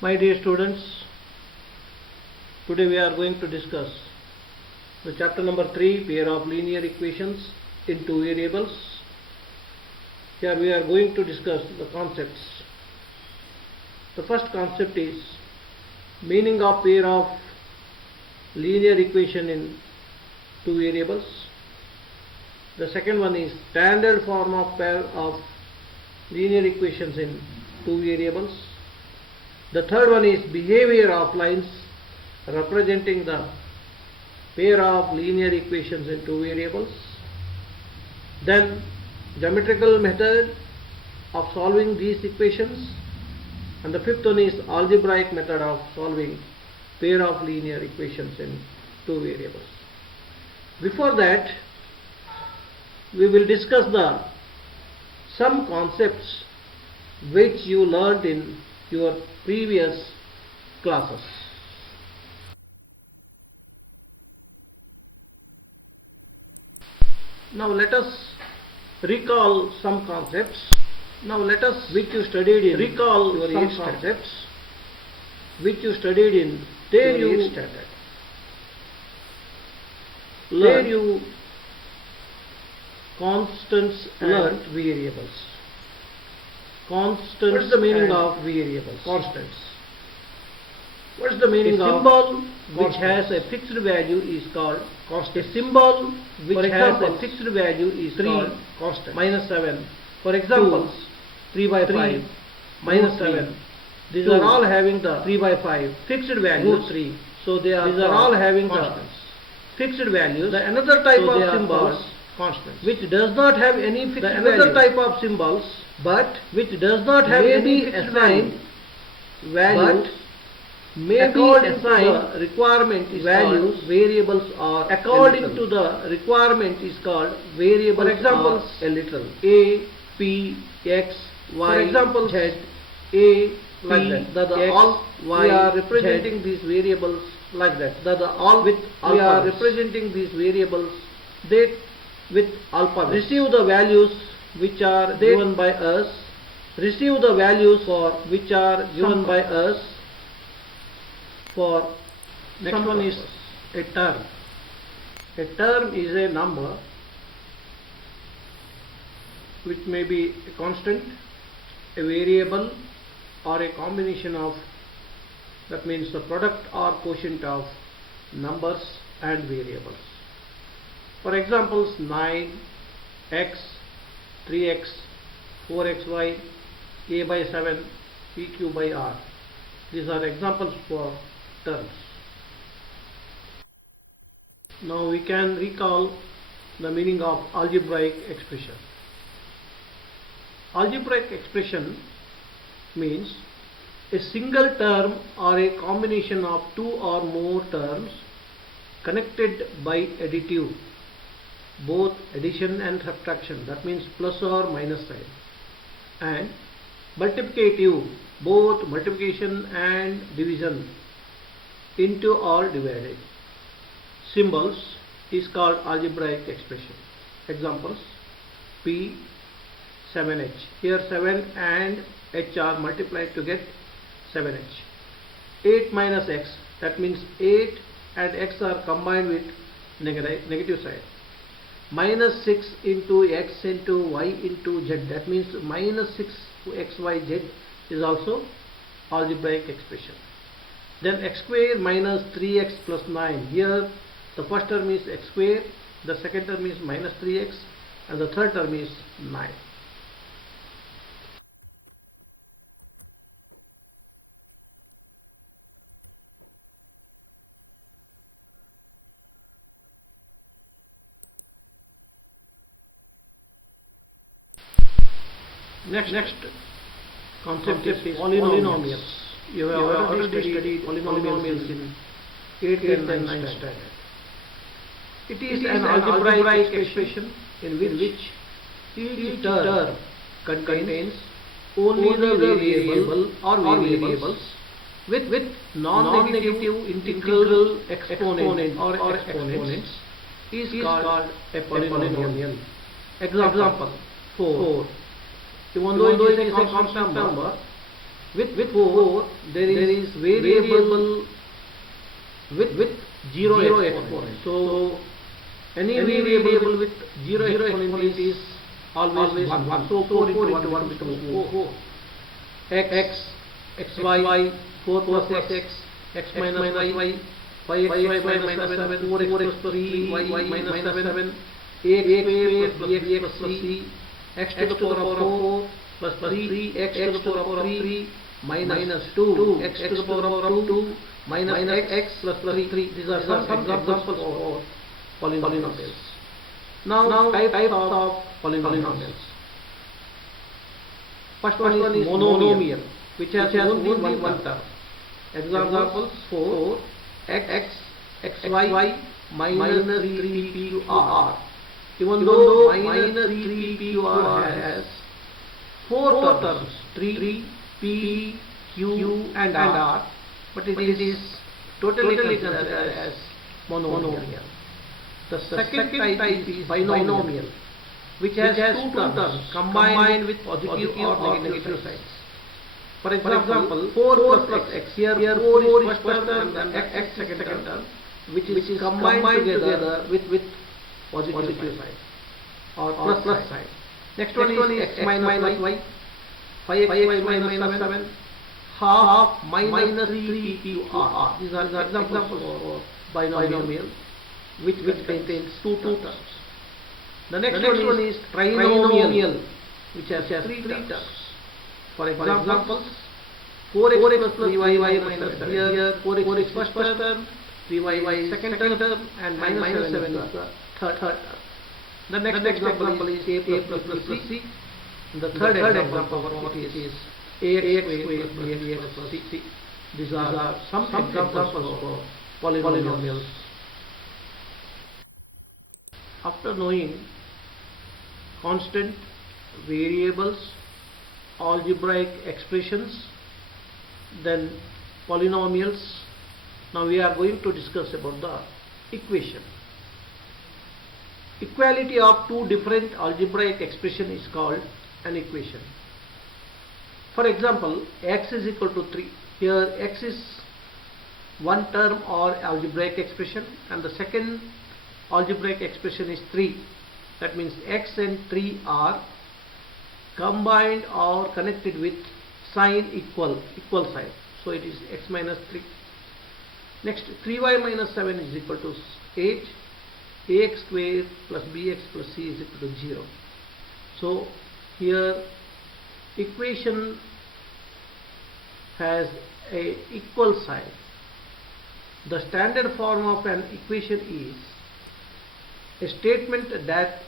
My dear students, today we are going to discuss the chapter number 3, pair of linear equations in two variables. Here we are going to discuss the concepts. The first concept is meaning of pair of linear equation in two variables. The second one is standard form of pair of linear equations in two variables. The third one is behavior of lines representing the pair of linear equations in two variables. Then geometrical method of solving these equations, and the fifth one is algebraic method of solving pair of linear equations in two variables. Before that, we will discuss some concepts which you learned in your previous classes. Now let us recall some concepts. Which you studied in recall your some concepts which you studied in there you standard. There you constants learnt variables. Constants. What is the meaning of variables? Constants. What is the meaning of symbol which has a fixed value is called constant. A symbol which has a fixed value is called constant. -7. For examples, 3 by 5, -7. These are all having the 3 by 5 fixed values. 3. So they are. These are all having constants. The fixed values. The another type of symbols constants, which does not have any fixed value. The another type of symbols, but which does not have any fixed value, may be assigned requirement is values variables are according to the requirement is called variable. For example, a literal a, p, x, y. For example, z, a, like that. The all y we are representing these variables like that. The all with we are representing these variables that with alphabet. Receive the values which are given by us. Receive the values for which are given by us. For next one is a term. A term is a number which may be a constant, a variable, or a combination of, that means the product or quotient of numbers and variables. For examples, 9, x, 3x, 4xy, a by 7, pq by r. These are examples for terms. Now we can recall the meaning of algebraic expression. Algebraic expression means a single term or a combination of two or more terms connected by additive, both addition and subtraction, that means plus or minus sign, and multiplicative, both multiplication and division into or divided. Symbols is called algebraic expression. Examples, p, 7h. Here 7 and h are multiplied to get 7h. 8 minus x, that means 8 and x are combined with negative side. Minus 6 into x into y into z, that means minus 6 x, y, z is also algebraic expression. Then x square minus 3x plus 9. Here the first term is x square, the second term is minus 3x, and the third term is 9. Next concept is polynomials. You have already studied polynomials in 8th and 9th standard. It is an algebraic expression in which each term contains only the variable or variables with non-negative integral exponent or exponents is called a polynomial. Example, 4. Even though it is a constant number, With 4, there is variable with 0 exponent. So any variable with 0 exponent is always 1. So 4 into 1 becomes 4. X, xy, 4 plus x, x minus y, 5xy minus 7, 4x plus 3, y minus 7, ax square plus bx plus c, x to the power of 4 plus 3, x to the power of 3 minus 2, x to the power of 2 minus x plus 3. These are some examples of polynomials. Now types of polynomials. First one is monomial, which has only one term. Examples: 4 x, xy minus 3pqr. Even though minus 3pqr has 4 terms, 3, p, q and r, but it is totally considered as monomial. The second type is binomial, which has two terms combined with positive or negative signs. For example, 4 plus x. Here 4 is first term and x second term, which is combined together with positive sign or plus sign. Next one is x minus y, 5xy minus 7, half minus 3pqr. These are examples of binomial, which contains two terms. The next one is trinomial, which has 3 terms. For example, 4x plus 3y minus 7. Here 4x is first term, 3y is second term, and minus 7 is the third term. The next example is a plus c. The third example of it is ax square plus bx plus c. These are some examples of polynomials. After knowing constant, variables, algebraic expressions, then polynomials, now we are going to discuss about the equation. Equality of two different algebraic expression is called an equation. For example, x is equal to 3. Here x is one term or algebraic expression, and the second algebraic expression is 3. That means x and 3 are combined or connected with sign equal sign. So it is x minus 3. Next, 3y minus 7 is equal to 8. Ax square plus bx plus c is equal to 0. So here equation has a equal sign. The standard form of an equation is a statement that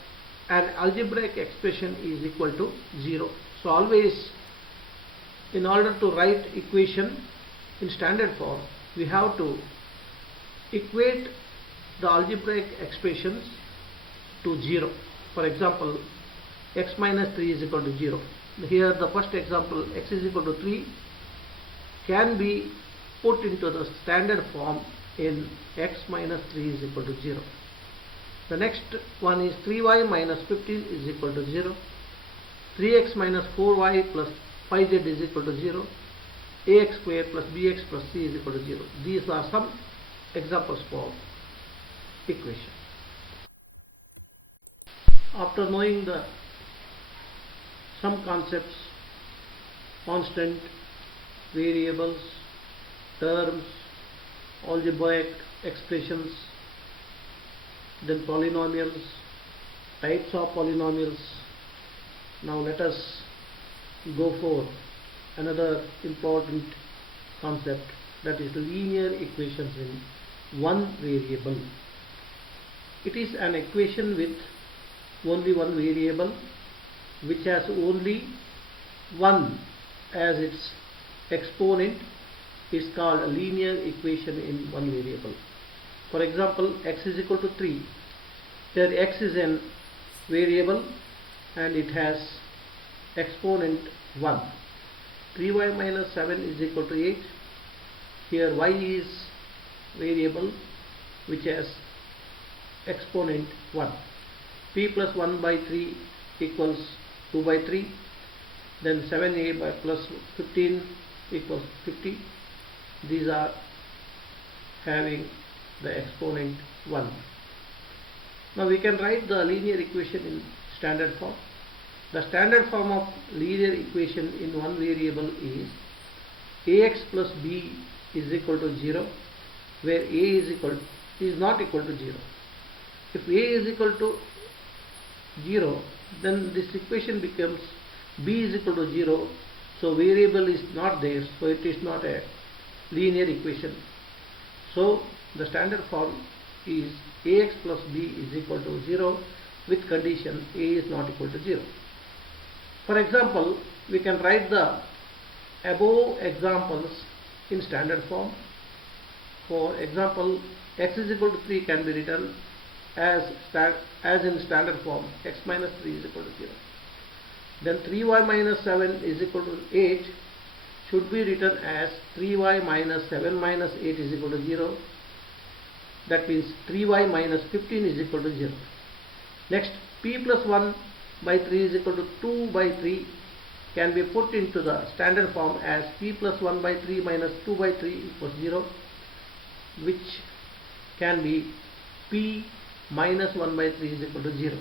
an algebraic expression is equal to 0. So always, in order to write equation in standard form, we have to equate the algebraic expressions to 0. For example, x minus 3 is equal to 0. Here the first example, x is equal to 3, can be put into the standard form in x minus 3 is equal to 0. The next one is 3y minus 15 is equal to 0. 3x minus 4y plus 5z is equal to 0. Ax square plus bx plus c is equal to 0. These are some examples for equation. After knowing some concepts, constant, variables, terms, algebraic expressions, then polynomials, types of polynomials, now let us go for another important concept, that is linear equations in one variable. It is an equation with only one variable which has only 1 as its exponent is called a linear equation in one variable. For example, x is equal to 3. Here x is an variable and it has exponent 1. 3y minus 7 is equal to 8. Here y is variable which has exponent 1. P plus 1 by 3 equals 2 by 3. Then 7a by plus 15 equals 50. These are having the exponent 1. Now we can write the linear equation in standard form. The standard form of linear equation in one variable is ax plus b is equal to 0, where a is not equal to 0. If a is equal to 0, then this equation becomes b is equal to 0, so variable is not there, so it is not a linear equation. So the standard form is ax plus b is equal to 0 with condition a is not equal to 0. For example, we can write the above examples in standard form. For example, x is equal to 3 can be written as in standard form, x minus 3 is equal to 0. Then 3y minus 7 is equal to 8 should be written as 3y minus 7 minus 8 is equal to 0. That means 3y minus 15 is equal to 0. Next, p plus 1 by 3 is equal to 2 by 3 can be put into the standard form as p plus 1 by 3 minus 2 by 3 equals 0, which can be p minus 1 by 3 is equal to 0.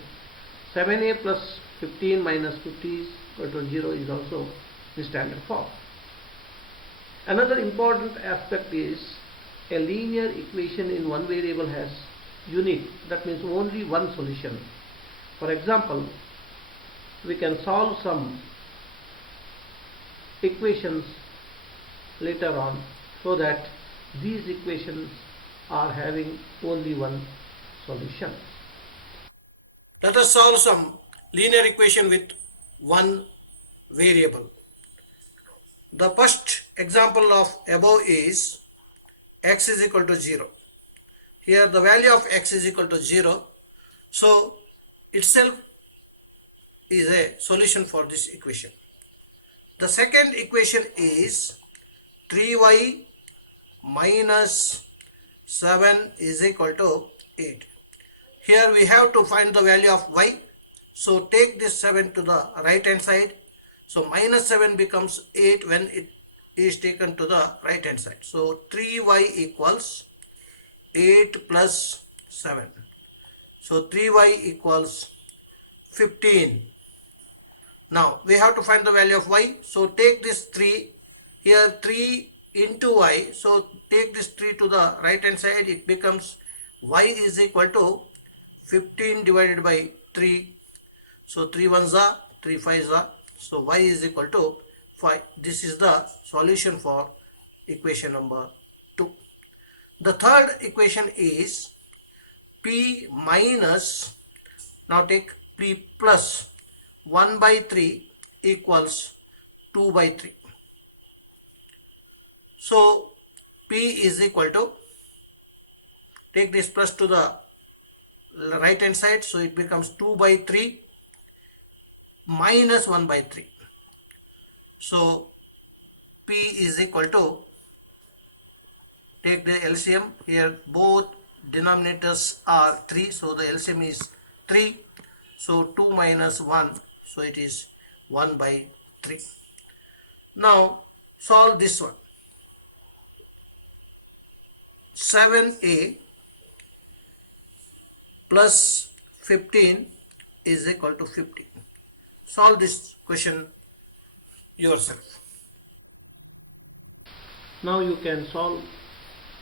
7a plus 15 minus 50 is equal to 0 is also the standard form. Another important aspect is a linear equation in one variable has unique, that means only one solution. For example, we can solve some equations later on so that these equations are having only one solution. Let us solve some linear equation with one variable. The first example of above is x is equal to 0. Here the value of x is equal to 0, so itself is a solution for this equation. The second equation is 3y minus 7 is equal to 8. Here we have to find the value of y, so take this 7 to the right hand side. So minus 7 becomes 8 when it is taken to the right hand side. So 3y equals 8 plus 7. So 3y equals 15. Now we have to find the value of y. So take this 3, here 3 into y. So take this 3 to the right hand side. It becomes y is equal to 15 divided by 3. So 3 ones are 3 5s are. So y is equal to 5. This is the solution for equation number 2. The third equation is p minus, now take p plus 1 by 3 equals 2 by 3. So p is equal to, take this plus to the right hand side, so it becomes 2 by 3 minus 1 by 3. So p is equal to, take the LCM, here both denominators are 3, so the LCM is 3. So 2 minus 1, so it is 1 by 3. Now solve this one. 7a plus 15 is equal to 50. Solve this question yourself. Now you can solve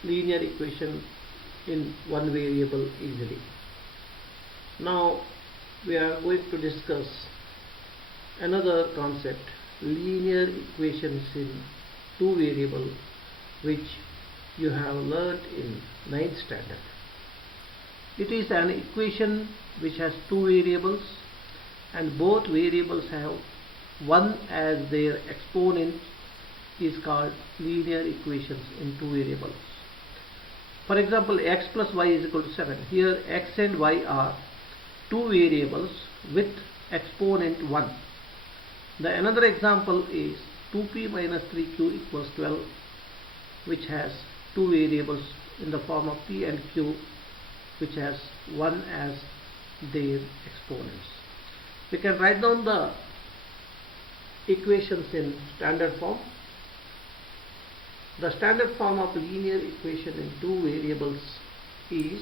linear equation in one variable easily. Now we are going to discuss another concept, linear equations in two variable, which you have learnt in 9th standard. It is an equation which has two variables and both variables have one as their exponent is called linear equations in two variables. For example, x plus y is equal to 7. Here x and y are two variables with exponent 1. The another example is 2p minus 3q equals 12, which has two variables in the form of p and q, which has 1 as their exponents. We can write down the equations in standard form. The standard form of linear equation in two variables is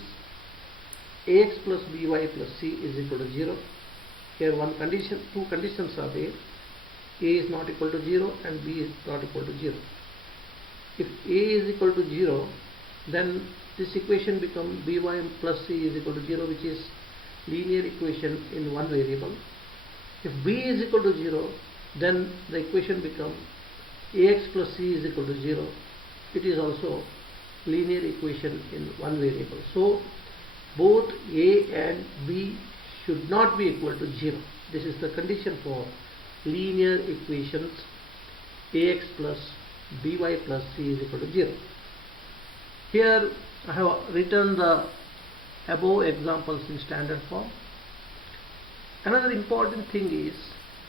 ax plus by plus c is equal to 0. Here two conditions are there. A is not equal to 0 and b is not equal to 0. If a is equal to 0, then this equation becomes by plus c is equal to 0, which is linear equation in one variable. If b is equal to 0, then the equation becomes ax plus c is equal to 0. It is also linear equation in one variable. So both a and b should not be equal to 0. This is the condition for linear equations ax plus by plus c is equal to 0. Here I have written the above examples in standard form. Another important thing is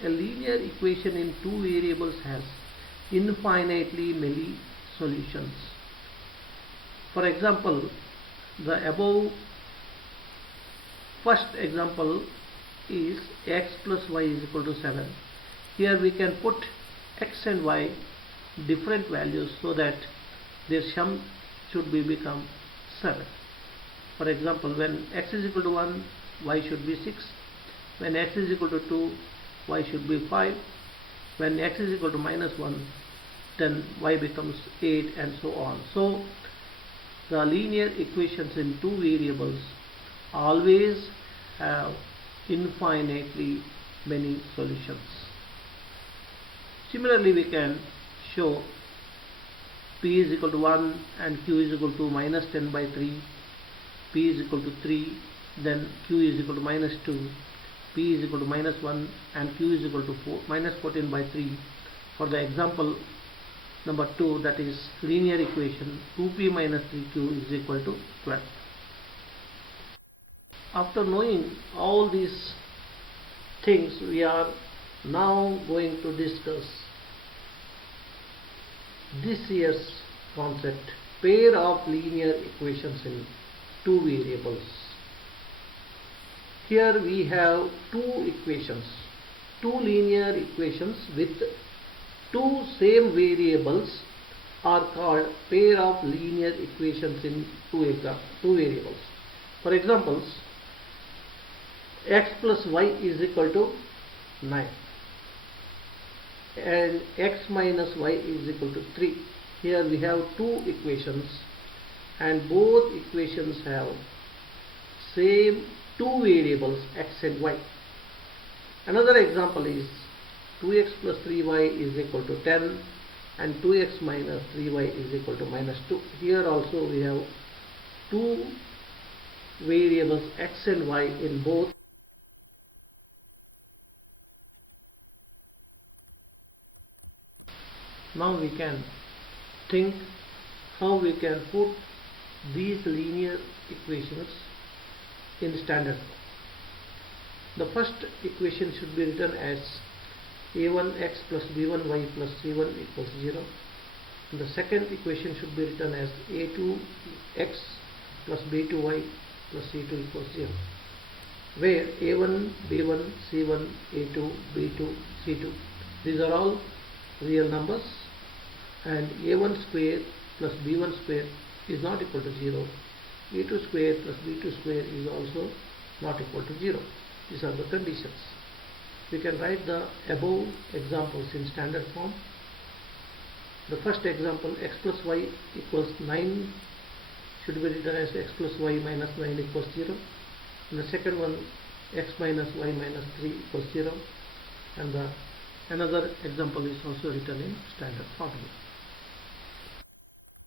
a linear equation in two variables has infinitely many solutions. For example, the above first example is x plus y is equal to 7. Here we can put x and y different values so that their sum should become 7. For example, when x is equal to 1, y should be 6. When x is equal to 2, y should be 5. When x is equal to minus 1, then y becomes 8, and so on. So the linear equations in two variables always have infinitely many solutions. Similarly, we can show p is equal to 1 and q is equal to minus 10 by 3, p is equal to 3, then q is equal to minus 2, p is equal to minus 1 and q is equal to minus 14 by 3. For the example number 2, that is linear equation 2p minus 3q is equal to 12. After knowing all these things, we are now going to discuss this year's concept, pair of linear equations in two variables. Here we have two equations, two linear equations with two same variables are called pair of linear equations in two variables. For examples, x plus y is equal to 9 and x minus y is equal to 3. Here we have two equations and both equations have same two variables x and y. Another example is 2x plus 3y is equal to 10 and 2x minus 3y is equal to minus 2. Here also we have two variables x and y in both. Now we can think how we can put these linear equations in standard form. The first equation should be written as a1x plus b1y plus c1 equals 0. And the second equation should be written as a2x plus b2y plus c2 equals 0, where a1, b1, c1, a2, b2, c2, these are all real numbers, and a1 square plus b1 square is not equal to 0. a2 square plus b2 square is also not equal to 0. These are the conditions. We can write the above examples in standard form. The first example, x plus y equals 9, should be written as x plus y minus 9 equals 0. And the second one, x minus y minus 3 equals 0. And the another example is also written in standard formula.